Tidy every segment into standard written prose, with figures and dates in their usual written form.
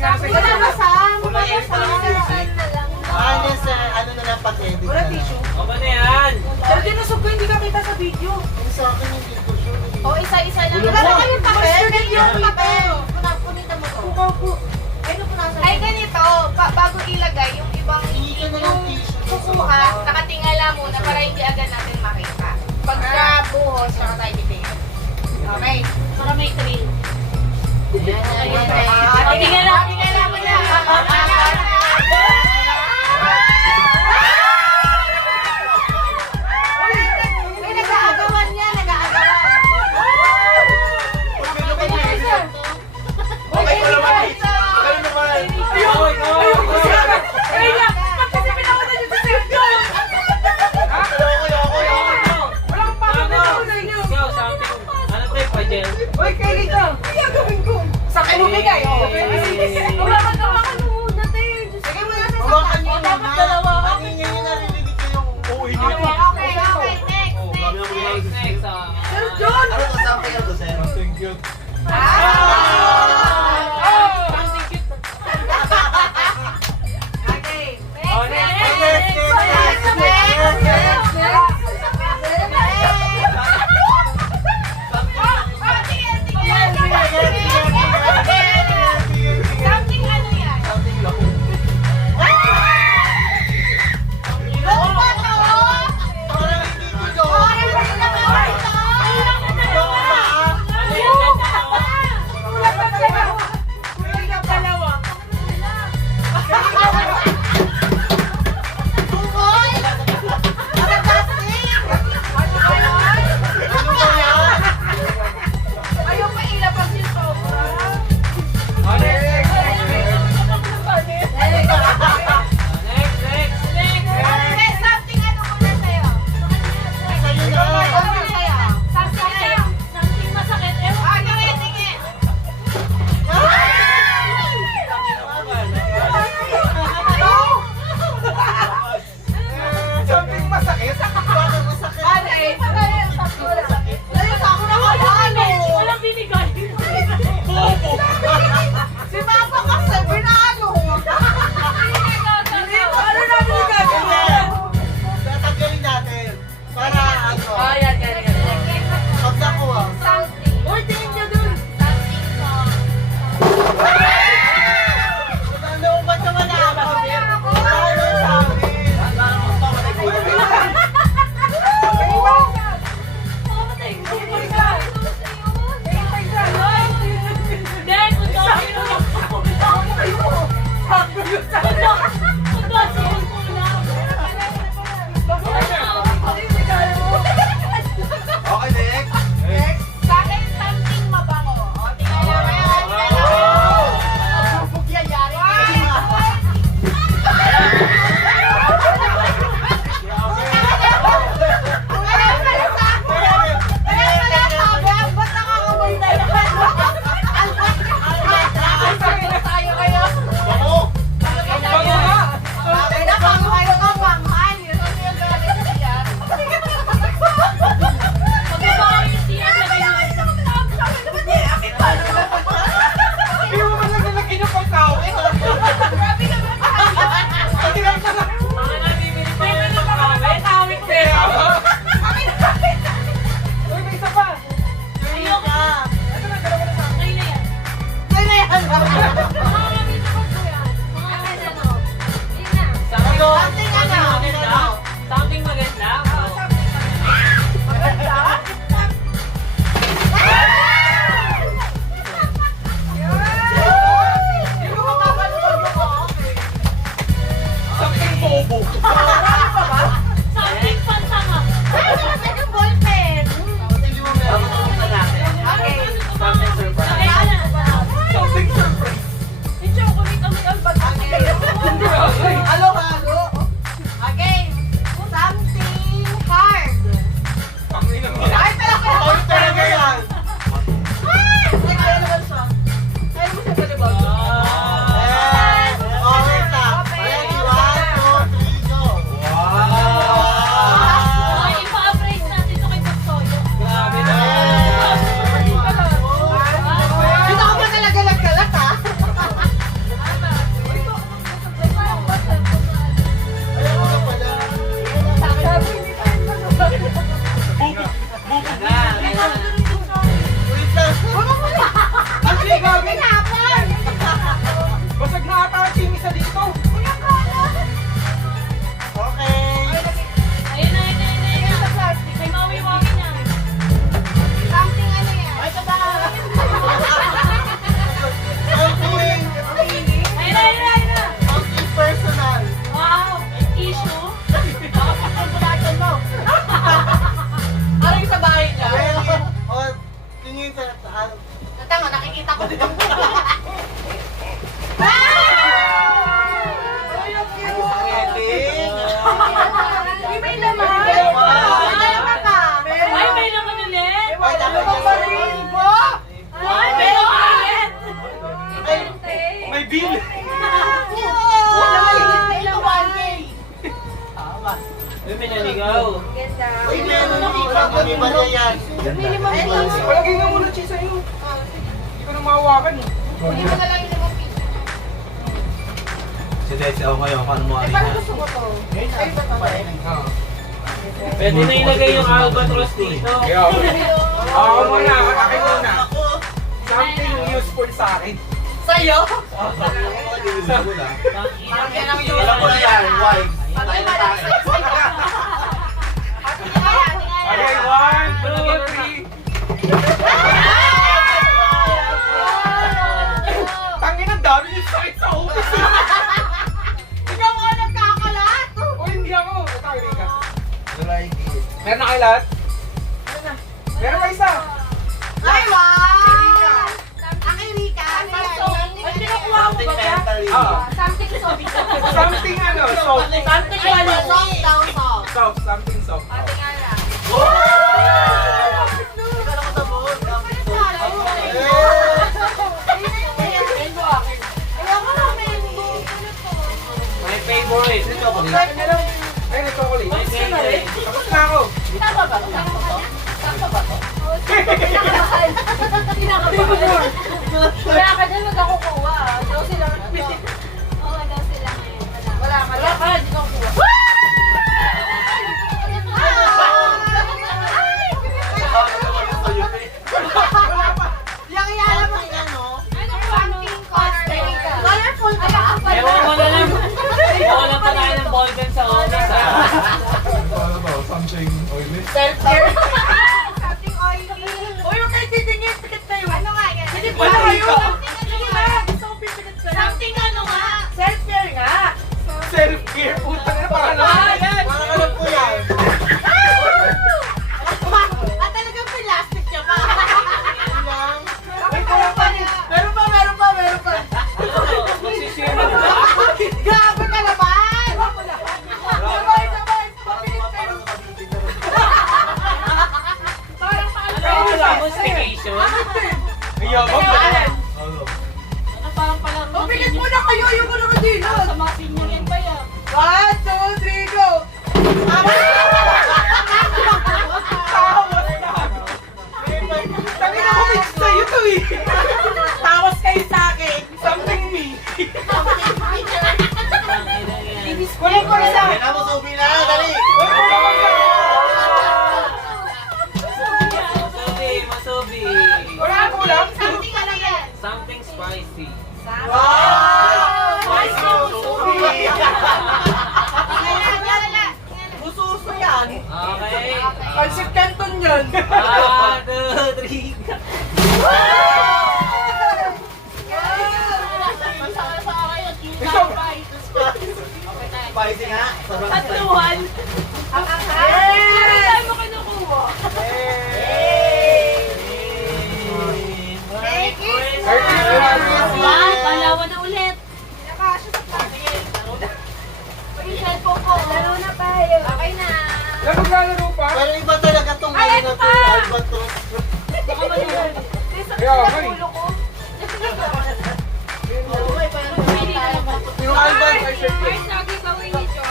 Wala masam. Wala Ano sa ano na lang pag-edit na lang. O ba na yan? Pero dinusog ko, hindi ka kita sa video. Yung sa akin hindi ko sure. O, isa-isa lang. Wala na kayong papel. Yung papel. Punita mo to. Bukaw po. Ay, ano po nasa? Ay, ganito. Bago ilagay, yung ibang Hindi ka na lang tissue. kukuha, nakatingala muna para hindi agad natin makita. Pagka buhos, saka tayo dipin. Okay. Para may trail. Tingala mo na. May nag-aagawan niya, nag-aagawan. Okay ko naman. Okay naman. Uy, kayo dito. Ano gagawin ko? Sa kulubig kayo. Wala ka gawakan mo muna, tayo. Sige mo na sa Hawakan niyo dapat muna. dalawa. Kanina niyo narinig ko yung Okay, Okay, next. Sir John! ano to something ito sir? Thank you. Okay. Something ano yan? Something lako. Parang hindi ko yun. Uy, may laman. Ay, may naman ulit. Ay, dalawang baril. Ay, may naman ulit. May bill! Uy, may naligaw. Uy, meron dito. Kami ba na yan? Palagay nga muna cheese sa'yo. Hindi ko na mahawakan eh. Hindi mo na lang yung limang piso. Si Desi ako ngayon. Paano mo Ay, parang gusto ko to. Ay, ba't naman? Pwede na ilagay yung albatross dito. Kaya ako. Ako muna, akin muna. Something useful sa akin. Sa'yo? Alam ko na yan. Why? Okay, 1, 2, 3. Tangin ang dami yung sakit sa office. Ikaw nga nagkakalat. O hindi ako. Ito, Rika. Meron na kayo lahat? Meron pa isa. Ay, wow! Aking Rika. Ay, pinakuha mo ba ba? Something soft. Something ano, soft. Something ano, soft daw, soft. Soft, something soft. Ate nga lang. My favorite. Ay, nagkakulit. My favorite. Tapos na ako. Tama ba? Tama ba? Wala ka dyan, magkakukuha. Daw sila. Oo, daw sila ngayon. Wala ka. Wala ka, hindi ka kukuha. Colorful ka ba? Ewan ko na lang. Ewan lang pa tayo ng ballpen sa office, ha? Something oily. Self-care. Something oily. Uy, huwag kayo titingin. Pikit tayo. Ano nga yan? Hindi ko alam yun. Sige nga. Gusto ko pipinit ka. Something ano nga? Self-care nga. Self-care. Puta na para naman. Parang alam ko yan. At talagang plastic niya pa. Wait, meron pa. Meron pa, meron pa, meron pa. Magsishare na ba? Grabe ka naman. Sabay, sabay. Parang paano? Constipation? Ayabang ka. Parang pala. Mapigit muna kayo. Ayoko naman din. Sa mga senior yan ba yan? 1, 2, 3, go. Tawas na. Tangin ako mix sa'yo to eh. Tawas kayo sa akin. Something me. Kulang ko isa. Yan na, masubi na. Dali. Masubi, masubi. Wala kulang. Something ano yan? Something spicy. Wow! Nice Masusubi. Bususo yan. Okay. Pansip Canton yun. 1, 2, 3. Spicy nga. Sobrang spicy. Tatluhan. Ang angay. Pero saan mo kinukuha? Thank you. Palawan na ulit. Nakasya sa plastic. Yung cellphone ko. Laro na tayo. Okay na. Naglalaro pa? Pero iba talaga tong Ay, ngayon na ito to. pa! Albatross. Baka manulan. Kaya, may. Yung album ay siyempre.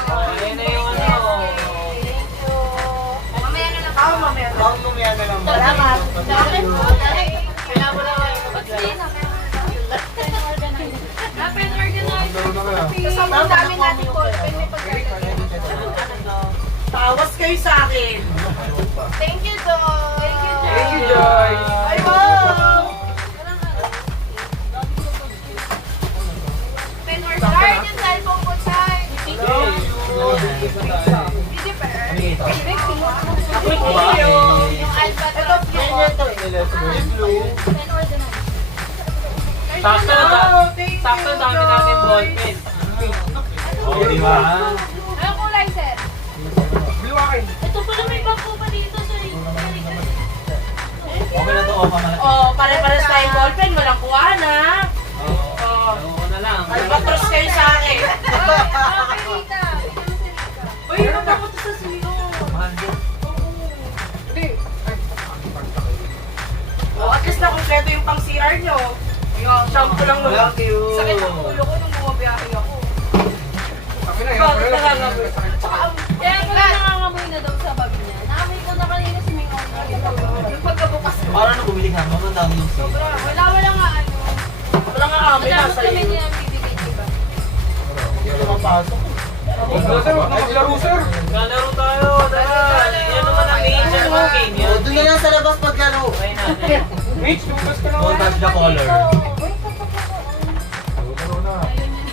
Ayan na yung ano. Mamaya na lang. Mamaya. Bawang lumaya na lang. Salamat. Thank you. Kailangan mo lang. Open organizer. Kasama namin natin ballpen may pagkain. Tawas kayo sa akin. Thank you, Joy. Thank you, Joy. Ay, wow! Pen or start yung cellphone ko, Chay. Video pa. Yung albatross. Yung blue. Pen organizer. Sakto dami natin ballpen. Oh, di ba? Ano kulay, sir? Blue akin. Ito pala may bangko pa dito, sir. Okay na to, oh, pamalaki. Oh, pare-pares tayong ballpen. Walang kuha na. Oo. Oh. Ako na lang. Ay, patros kayo sa akin. Okay, Rika. Ito si Rika. Uy, punta ko to sa silo. Mahal din. Hindi. Ay, Oh, at least na-kompleto yung pang CR nyo. Yung shampoo lang naman. Love you. Sakit ang ulo ko nung bumabiyahe ako. kami na Bakit yun. nangangamoy? Tsaka, Kaya pala nangangamoy na daw sa bag niya. Naamoy ko na kanina si Mingaw na. yung pagkabukas ko. Parang nung bumili ka, mamandang yung seat. Sobra. Wala nga ano. Wala nga amoy Matapos nasa kami iyo. niya ang bibigay, diba? Hindi na mapasok. Huwag na sir, huwag na maglaro sir. Lalaro tayo. Tara. Yan naman ang nature ng game Oh, yun. doon na lang sa labas paglaro. Try natin. Mitch, lumabas ka na. Don't touch the color. Wait, Laro na. Ayaw niya.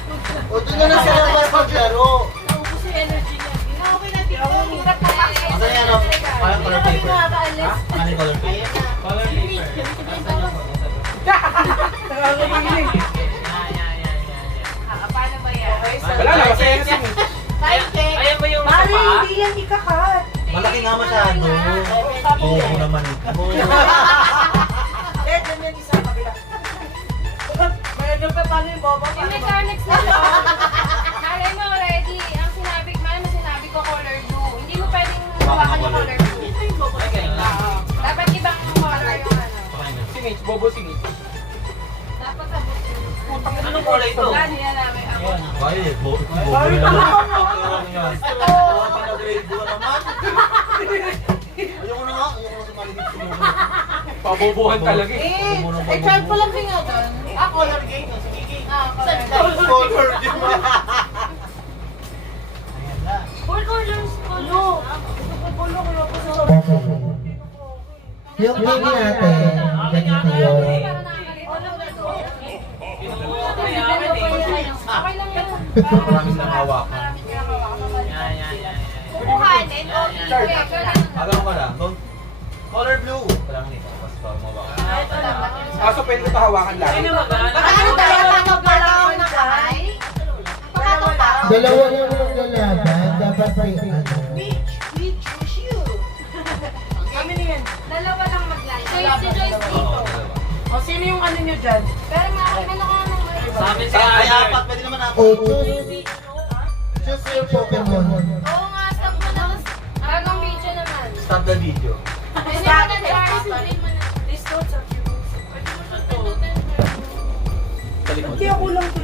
O, doon na lang sa labas paglaro. Naubos yung energy niya. Okay na dito. Hirap na kasi. Asan yan, oh? Parang color Kami paper. nakakaalis. Ano yung color paper? Color paper. Nakakabili. Paano ba yan? Wala na, masaya na si Mitch. Time check. Ayan ba yung sa Mari, paa? hindi yan ikakat. Malaki nga masyado. Oo, naman ito. Eh, ganyan isa kabila. May ano pa paano yung bobo? Yung mechanics na to. Malay mo already. Ang sinabi, malay mo sinabi ko color blue. Hindi mo pwedeng hawakan yung color blue. Ito yung bobo. Dapat ibang color yung ano. Si Mitch, bobo si Mitch. Dapat abot yun. Anong kulay ito? Wala niya namin ako. Ay, bobo naman. Pinag-grade ko naman. Ayoko na nga, ayoko na sumali dito sa mga. Pabobohan talaga eh. Eh, try ko lang nga doon. Ah, color game. Sige, game. Ah, color. Color game. Ayan na. Four colors. Ano? Gusto ko ko sa Yung baby natin, ganito yun. Para nakakalimutan ko. Okay lang yan. Maraming nakawakan. Maraming nakawakan. Yan, yan, yan. Kukuhanin o i-check. Alam ko lang, don't color blue. Parang nito, basta para mawakan. Ito lang. Kaso pwede ko ito hawakan lang. Sino magana? Baka ano dalawa magkalaw na bahay? Pakatong tao. Dalawa yung maglalaban, dapat may ano. Which you? Kami na yan. Dalawa lang maglalaro. Si Joyce Oo, dito. dalawa. O, sino yung ano nyo dyan? Pero ano ka nung may... Sa amin si Ay, Albert. apat, pwede naman apat. O, choose yung Pokemon. Oo nga, stop mo na. Bagong video naman. Stop the video. Pwede mo na, Charles. Tuloy mo na. Please don't sa Sa likod. Hindi ako lang to